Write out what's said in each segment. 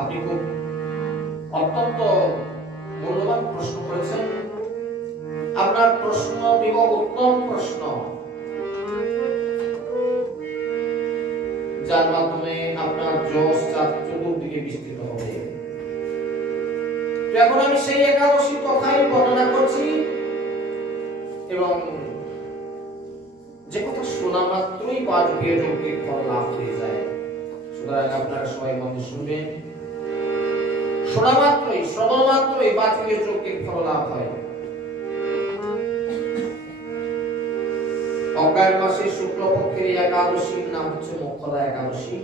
আপনি খুব অত্যন্ত মূল্যবান প্রশ্ন করেছেন। আপনার প্রশ্ন দিব উত্তম প্রশ্ন, যার মাধ্যমে আপনার জোশ চতুর্দিকে বিস্তৃত হবে। এখন আমি সেই একাদশী কথাই বর্ণনা করছি, এবং যে কথা শোনা মাত্রই বাজপেয়ী যজ্ঞের ফল লাভ হয়ে যায়। সুতরাং আপনারা সবাই মনে শুনবেন, শোনা মাত্রই, শ্রবণ মাত্রই বাজপেয়ী যজ্ঞের ফল লাভ হয়। অগ্রায়ণ মাসের শুক্লপক্ষের একাদশীর নাম হচ্ছে মোক্ষদা একাদশী।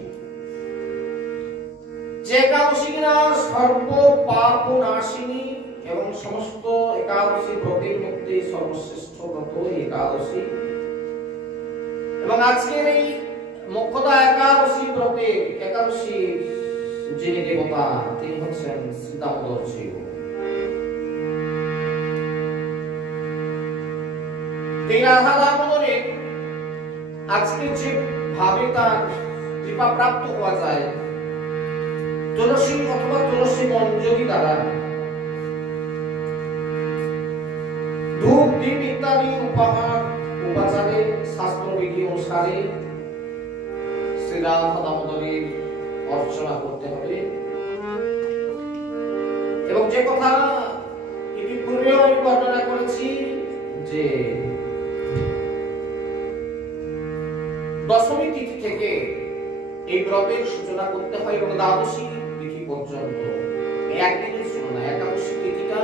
যে একাদশী কিনা সর্ব পাপ নাশিনী এবং সমস্ত একাদশী ব্রতের মধ্যে সর্বশ্রেষ্ঠ ব্রত একাদশী। এবং আজকের এই মোক্ষদা একাদশী ব্রতের একাদশী যিনি দেবতা, তিনি হচ্ছেন শ্রী দামোদর শিব। এই রাধা দামোদরের আজকে যে ভাবে তার কৃপা প্রাপ্ত হওয়া যায় তুলসী অথবা তুলসী মঞ্জরি দ্বারা, ধূপ দীপ ইত্যাদি উপহার উপাচারে শাস্ত্রবিধি অনুসারে শ্রী রাধা দামোদরের অর্চনা করতে হবে। এবং যে কথা ইতিপূর্বে আমি বর্ণনা করেছি যে দশমী তিথি থেকে এই ব্রতের সূচনা করতে হয় এবং দ্বাদশী তিথি পর্যন্ত। একদিনের শুরু না, একাদশী তিথিটা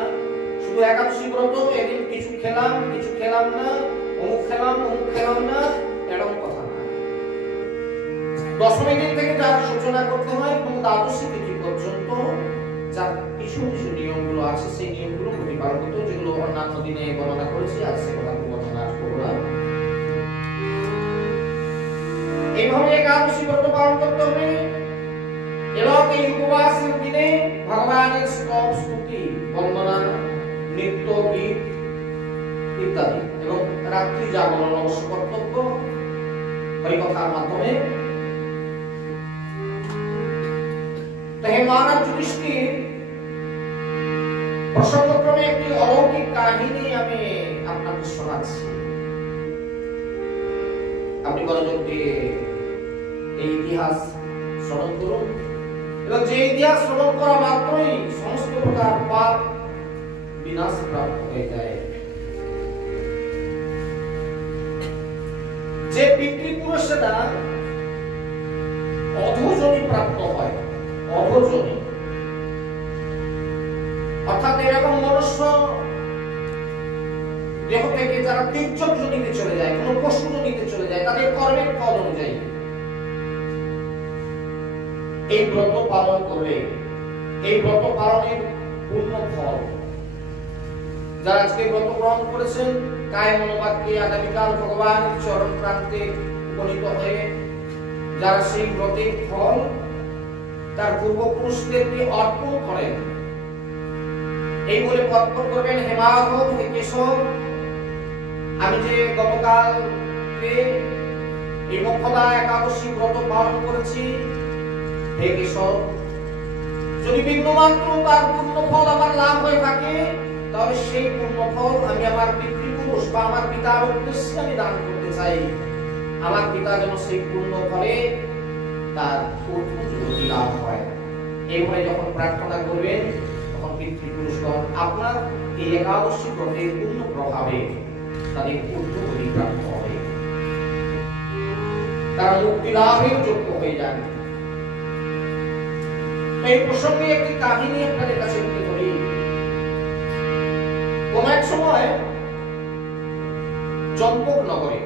শুধু একাদশী ব্রত, এদিন কিছু খেলাম কিছু খেলাম না, অমুক খেলাম না, এরকম কথা না। দশমী দিন থেকে যার সূচনা করতে হয় এবং দ্বাদশী তিথি পর্যন্ত যার কিছু কিছু নিয়মগুলো আছে, সেই নিয়মগুলো প্রতিপালন করতে, যেগুলো অন্যান্য দিনে বর্ণনা করেছি, আজ সে কথা বর্ণনা করব না। এইভাবে একাদশী ব্রত পালন করতে হবে এবং এই উপবাসের দিনে ভগবানের স্তব স্তুতি বন্দনা নৃত্য গীত ইত্যাদি এবং রাত্রি জাগরণ অবশ্য কর্তব্য হরিকথার মাধ্যমে। তাই মহারাজ যুধিষ্ঠির প্রসঙ্গক্রমে একটি অলৌকিক কাহিনী আমি আপনাকে শোনাচ্ছি। আপনি মনোযোগ দিয়ে এই ইতিহাস শ্রবণ করুন, এবং যে ইতিহাস শ্রবণ করা মাত্রই সমস্ত প্রকার পাপ বিনাশ প্রাপ্ত হয়ে যায়। যে পিতৃপুরুষেরা অধোজনি প্রাপ্ত হয়, অধোজনি অর্থাৎ এরকম মনুষ্য দেহ থেকে যারা তির্যক জনিতে চলে যায়, কোন পশু জনিতে চলে যায়, তাদের কর্মের ফল অনুযায়ী এই ব্রত পালন করবে। এই ব্রত পালনের পূর্ণ ফল যারা আজকে ব্রত গ্রহণ করেছেন, কায় মনোবাক্যে আগামীকাল ভগবানের চরণ প্রান্তে উপনীত হয়ে যারা সেই ব্রতের ফল তার পূর্বপুরুষদেরকে অর্পণ করেন, এই বলে অর্পণ করবেন, হে মাধব, হে কেশব, আমি যে গতকালকে এই মোক্ষদা একাদশী ব্রত পালন করেছি, হে কেশব, যদি বিন্দুমাত্র তার পূর্ণ ফল আমার লাভ হয়ে থাকে, তাহলে সেই পূর্ণ ফল আমি আমার পিতৃপুরুষ বা আমার পিতার উদ্দেশ্যে আমি দান করতে চাই। আমার পিতা যেন সেই পূর্ণ ফলে তার পুত্রযুগতি লাভ হয়। এইভাবে যখন প্রার্থনা করবেন, তখন পিতৃপুরুষগণ আপনার এই একাদশী ব্রতের পূর্ণ প্রভাবে তাদের পুত্রযুগতি প্রাপ্ত হবে, তারা মুক্তি লাভের যোগ্য হয়ে যান। এই প্রসঙ্গে একটি কাহিনী আপনাদের কাছে তুলে ধরি। কোন এক সময় চম্পক নগরে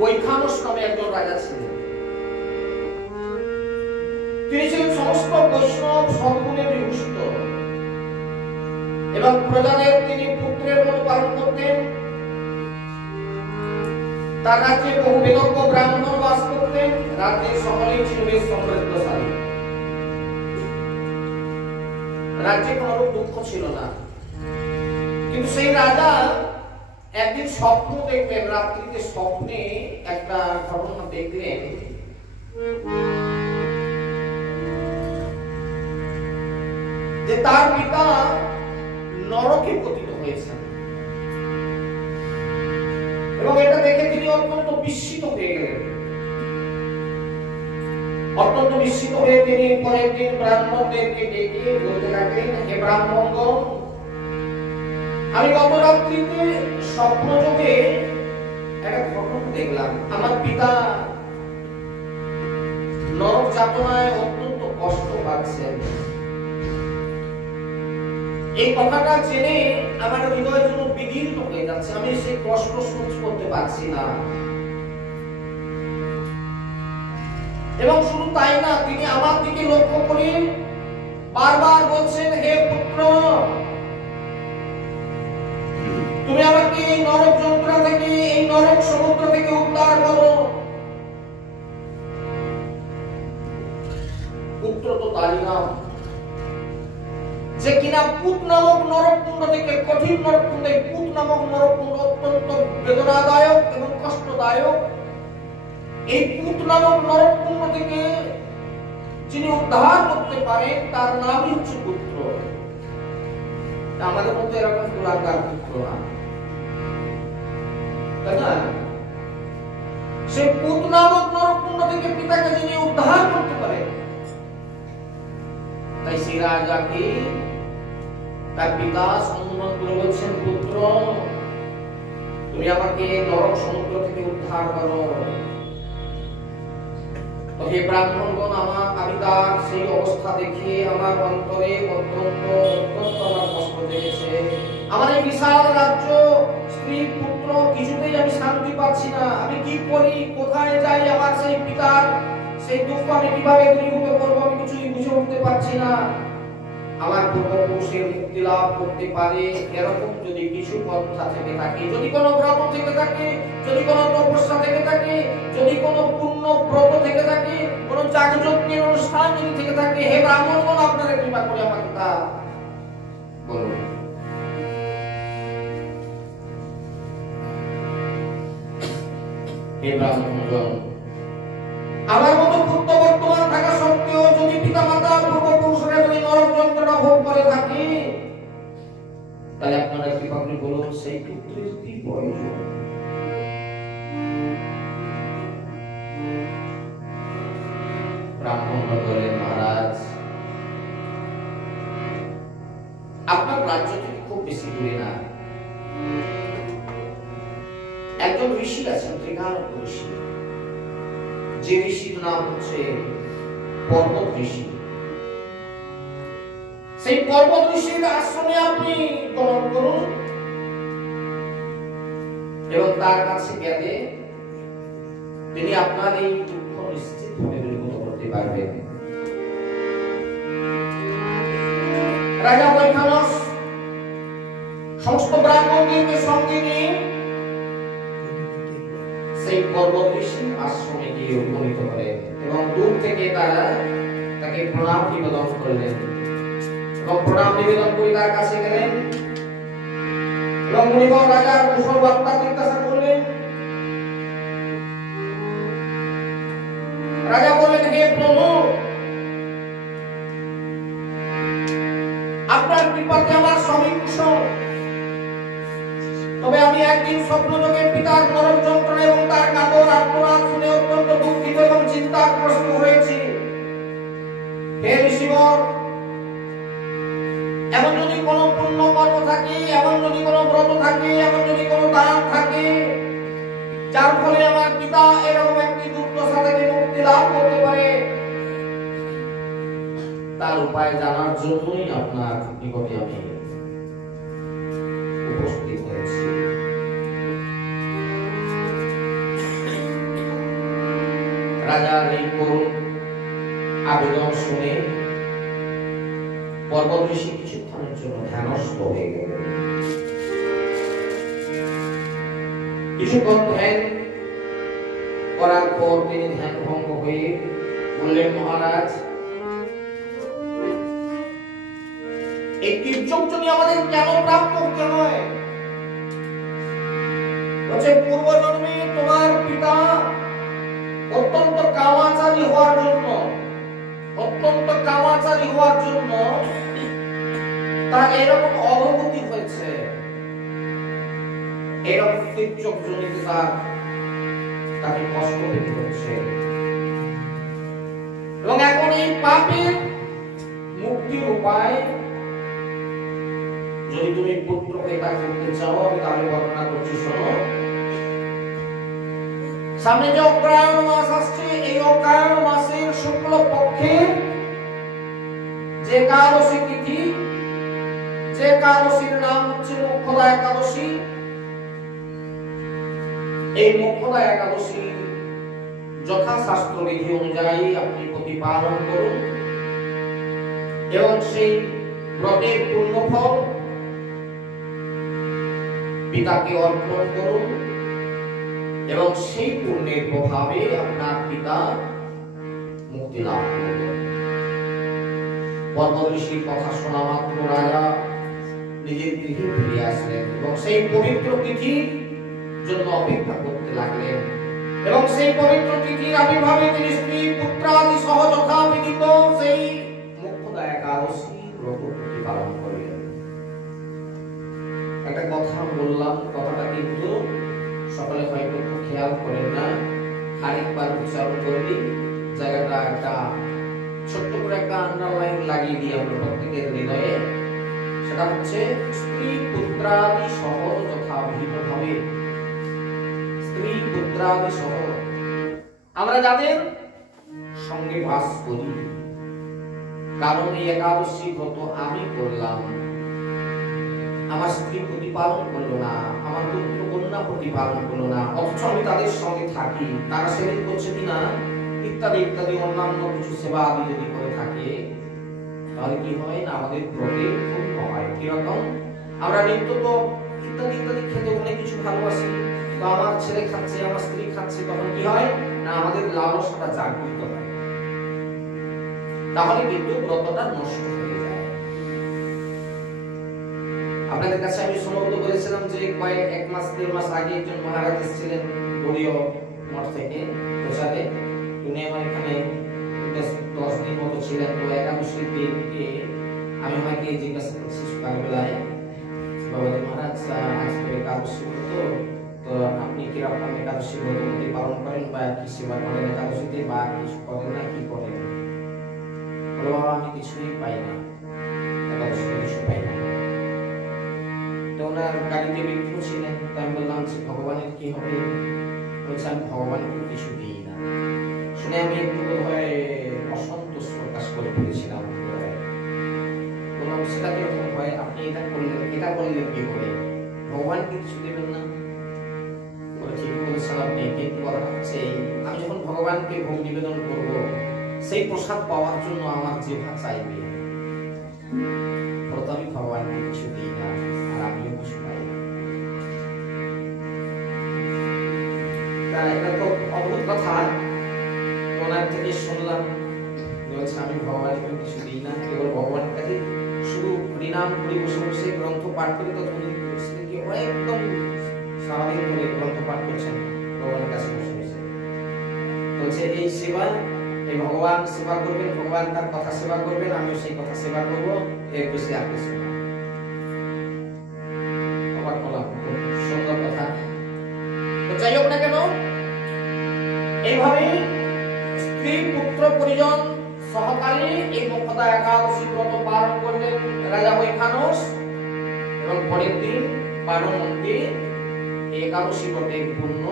বৈখানস নামে একজন রাজা ছিলেন। তিনি ছিলেন সমস্ত বৈষ্ণব সদ্গুণে বিভূষিত এবং প্রজাদের তিনি পুত্রের মতো পালন করতেন। তার রাজ্যে বহু বেদজ্ঞ ব্রাহ্মণ বাস করতেন। রাজ্যের সকলেই ছিল বেশ সমৃদ্ধশালী। রাজ্যে কোনো দুঃখ ছিল না। কিন্তু সেই রাজা একদিন স্বপ্ন দেখলেন, রাত্রিতে স্বপ্নে একটা ঘটনা দেখলেন যে তার পিতা নরকে পতিত হয়েছেন, এবং এটা দেখে তিনি অত্যন্ত বিস্মিত হয়ে গেলেন। অত্যন্ত বিস্মিত হয়ে তিনি পরের দিন ব্রাহ্মণদেরকে ডেকে বলতে লাগলেন, হে ব্রাহ্মণগণ, আমি গত রাত্রিতে স্বপ্নযোগে একটা ঘটনা দেখলাম। আমার পিতা নরক যাতনায় অত্যন্ত কষ্ট পাচ্ছেন। এই কথাটা জেনে আমার হৃদয় যেন বিদীর্ণ হয়ে যাচ্ছে, আমি সেই কষ্ট সহ্য করতে পারছি না। এবং শুধু তাই না, তিনি আমার দিকে লক্ষ্য করে বারবার বলছেন, হে পুত্র, তুমি আমাকে এই নরক যন্ত্রণা থেকে, এই নরক সমুদ্র থেকে উদ্ধার করো। পুত্র তো তারই নাম, যে কিনা পুত নামক নরককুণ্ড থেকে, কঠিন নরককুণ্ড, পুত নামক নরককুণ্ড অত্যন্ত বেদনাদায়ক এবং কষ্টদায়ক। এই পুত নামক নরককুণ্ড থেকে যিনি উদ্ধার করতে পারেন তার নামই হচ্ছে পুত্র। আমাদের মধ্যে এরকম দুরাকার পুত্র না, তাই না? সেই পুত নামক নরককুণ্ড থেকে পিতাকে যিনি উদ্ধার করতে পারেন, তাই সেই রাজাকে তার পিতা সম্বোধন করে বলছেন, পুত্র, তুমি আমাকে নরক সমুদ্র থেকে উদ্ধার করো। তো হে ব্রাহ্মণগণ, আমি তার সেই অবস্থা দেখে আমার অন্তরে অত্যন্ত আমার কষ্ট জেগেছে। আমার এই বিশাল রাজ্য, স্ত্রী, পুত্র, কিছুতেই আমি শান্তি পাচ্ছি না। আমি কি করি, কোথায় যাই, আমার সেই পিতার সেই দুঃখ আমি কিভাবে দূরীভূত করবো, আমি কিছুই বুঝে উঠতে পারছি না। আমার পূর্বপুরুষের মুক্তি লাভ করতে পারে এরকম যদি কিছু পন্থা থেকে থাকে, যদি কোনো ব্রত থেকে থাকে, যদি কোনো তপস্যা থেকে থাকে, যদি কোনো পুণ্য ব্রত থেকে থাকে, কোনো যাগযজ্ঞের অনুষ্ঠান যদি থেকে থাকে, হে ব্রাহ্মণগণ, আপনারা কৃপা করে আমাকে তা বলুন। হে ব্রাহ্মণগণ, আমার মতো পুত্র বর্তমান থাকা সত্ত্বেও যদি পিতা মাতা পূর্বপুরুষরা যদি নরক যন্ত্রণা ভোগ করে থাকে, তাহলে আপনারা কৃপা করে বলুন, সেই পুত্রের কি প্রয়োজন? ব্রাহ্মণরা বলেন, মহারাজ, আপনার রাজ্য থেকে খুব বেশি দূরে না একজন ঋষি আছেন, ত্রিকালজ্ঞ ঋষি। যে ঋষির নাম হচ্ছে পর্বত ঋষি। সেই পর্বত ঋষির আশ্রমে আপনি গমন করুন এবং তার কাছে গেলে তিনি আপনার এই দুঃখ নিশ্চিতভাবে দূরীভূত করতে পারবেন। রাজা বৈখানস সমস্ত ব্রাহ্মণদেরকে সঙ্গে নিয়ে সেই পর্বত ঋষির আশ্রমে গিয়ে উপনীত হলেন এবং দূর থেকে তারা তাকে প্রণাম নিবেদন করলেন এবং প্রণাম নিবেদন করে তার কাছে গেলেন এবং মুনিবর রাজার কুশল বার্তা জিজ্ঞাসা করলেন। রাজা বললেন, হে প্রভু, আপনার কৃপাতে আমার সবই কুশল, তবে আমি একদিন স্বপ্নযোগে পিতার নরক যন্ত্রণা এবং তার কাতর আর্তনাদ শুনে অত্যন্ত দুঃখিত এবং চিন্তাগ্রস্ত হয়েছি। হে ঋষিবর, এমন যদি কোনো পুণ্য কর্ম থাকে, এমন যদি কোনো ব্রত থাকে, এমন যদি কোনো দান থাকে, যার ফলে আমার পিতা এরকম একটি দুর্দশা থেকে মুক্তি লাভ করতে পারে, তার উপায় জানার জন্যই আপনার নিকটে আমি উপস্থিত হয়েছি। রাজার এই করুণ আবেদন শুনে পর্বত ঋষি কিছুক্ষণের জন্য ধ্যানস্থ হয়ে গেলেন। কিছুক্ষণ ধ্যান করার পর তিনি ধ্যান ভঙ্গ হয়ে বললেন, মহারাজ, এই তীর্যকজনী আমাদের কেন প্রাপ্ত হতে হয়? বলছে, পূর্বজন্মে তোমার পিতা অত্যন্ত কামাচারী হওয়ার জন্য তার এরকম অবগতি হয়েছে, এরকম তীর্যক জনিত তাকে কষ্ট পেতে হচ্ছে। এবং এখন এই পাপের মুক্তির উপায়, যদি তুমি পুত্রকে তা করতে চাও, আমি তাহলে বর্ণনা করছি, শোনো। সামনে যে অগ্রহায়ণ মাস আসছে, এই অগ্রহায়ণ মাসের শুক্ল পক্ষে যে একাদশী তিথি, যে একাদশীর নাম হচ্ছে মোক্ষদা একাদশী, এই মোক্ষদা একাদশী যথাশাস্ত্র বিধি অনুযায়ী আপনি প্রতিপালন করুন এবং সেই ব্রতের পুণ্যফল পিতাকে অর্পণ করুন এবং সেই পুণ্যের প্রভাবে আপনার পিতা মুক্তি লাভ করবেন। পর্বত ঋষির কথা শোনা মাত্র রাজা নিজের গৃহে ফিরে আসলেন এবং সেই পবিত্র তিথির জন্য অপেক্ষা করতে লাগলেন এবং সেই পবিত্র তিথির আবির্ভাবে তিনি স্ত্রী পুত্রাদি সহ যথাবিধিত সেই মোক্ষদা একাদশী ব্রত প্রতিপালন করলেন। একটা কথা বললাম, কথাটা কিন্তু সকলে হয়তো খুব খেয়াল করেন না, আরেকবার উচ্চারণ করবি, জায়গাটা একটা ছোট্ট করে একটা আন্ডারলাইন লাগিয়ে দিই আমরা প্রত্যেকের হৃদয়ে। সেটা হচ্ছে স্ত্রী পুত্রাদি সহ যথাবিহিত ভাবে, স্ত্রী পুত্রাদি সহ আমরা যাদের সঙ্গে বাস করি, কারণ এই একাদশী ব্রত আমি করলাম, আমার স্ত্রী প্রতিপালন করলো না, আমার পুত্র কন্যা প্রতিপালন করলো না, অথচ আমি তাদের সঙ্গে থাকি, তারা সেদিন করছে কিনা ইত্যাদি ইত্যাদি অন্যান্য কিছু সেবা আদি যদি করে থাকে, তাহলে কি হয় না আমাদের ব্রতে পূর্ণ হয়। কিরকম? আমরা নিত্য তো ইত্যাদি ইত্যাদি খেতে অনেক কিছু ভালোবাসি, তো আমার ছেলে খাচ্ছে, আমার স্ত্রী খাচ্ছে, তখন কি হয় না আমাদের লালসাটা জাগৃত হয়, তাহলে কিন্তু ব্রতটা নষ্ট হয়ে যায়। আপনাদের কাছে আমি সমবেত করেছিলাম যে কয়েক এক মাস দেড় মাস আগে একজন মহারাজ এসেছিলেন গড়িয়া মঠ থেকে প্রসাদে, উনি আমার এখানে 10 দিন মতো ছিলেন। তো একাদশীর দিনকে আমি আমাকে জিজ্ঞাসা করছি সকালবেলায়, বাবাজি মহারাজ আজ তো একাদশী তো আপনি কিরকম একাদশী ব্রত পালন করেন বা কি সেবা করেন একাদশীতে, বা কিছু করেন না কি করেন? বলো বাবা আমি কিছুই পাই না, একাদশীতে কিছু পাই না। তো ওনার গাড়িতে বিক্ষু ছিলেন, তো আমি বললাম যে ভগবানের কি হবে? বলছে আমি ভগবানকে কিছু দিই না। শুনে আমি একটু বোধহয় অসন্তোষ প্রকাশ করে ফেলেছিলাম। বললাম সেটা কিরকম হয়? আপনি এটা করলেন, এটা বললেন কি করে? ভগবানকে কিছু দেবেন না? বলে ঠিক বলেছেন আপনি, কিন্তু কথা হচ্ছে আমি যখন ভগবানকে ভোগ নিবেদন করব, সেই প্রসাদ পাওয়ার জন্য আমার জিহ্বা চাইবে, তো আমি ভগবানকে কিছু দিই না আর আমিও কিছু পাই না। এটা তো অদ্ভুত কথা। ওনার থেকে শুনলাম বলছে আমি ভগবানকে কিছু দিই না, কেবল ভগবানের কাছে শুধু হরিনাম করি, বসে বসে গ্রন্থ পাঠ করি। তো উনি কি একদম সারাদিন ধরে গ্রন্থ পাঠ করছেন ভগবানের কাছে বসে বসে। বলছে এই সেবা, এই ভগবান সেবা করবেন, ভগবান তার কথা সেবা করবেন, আমিও সেই কথা সেবা করবো, এর বেশি আর কিছু না। অবাক হলাম, সুন্দর কথা। তো যাই হোক না কেন, এইভাবে স্ত্রী পুত্র পরিজন সহকারে এই মোক্ষদা একাদশী ব্রত পালন করলেন রাজা বৈখানস, এবং পরের দিন পারমন্ত্রী এই একাদশী ব্রতের পুণ্য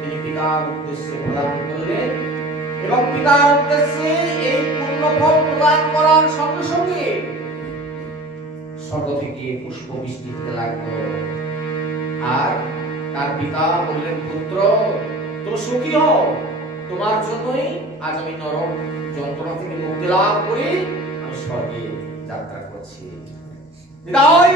তিনি পিতার উদ্দেশ্যে প্রদান করলেন এবং পিতার উদ্দেশ্যে এই পুণ্য ফল প্রদান করার সঙ্গে সঙ্গে স্বর্গ থেকে পুষ্প বৃষ্টি হতে লাগলো। আর তার পিতা বললেন, পুত্র তুমি সুখী হও, তোমার জন্যই আজ আমি নরক যন্ত্রণা থেকে মুক্তি লাভ করে আমি স্বর্গে যাত্রা করছি। বিদায়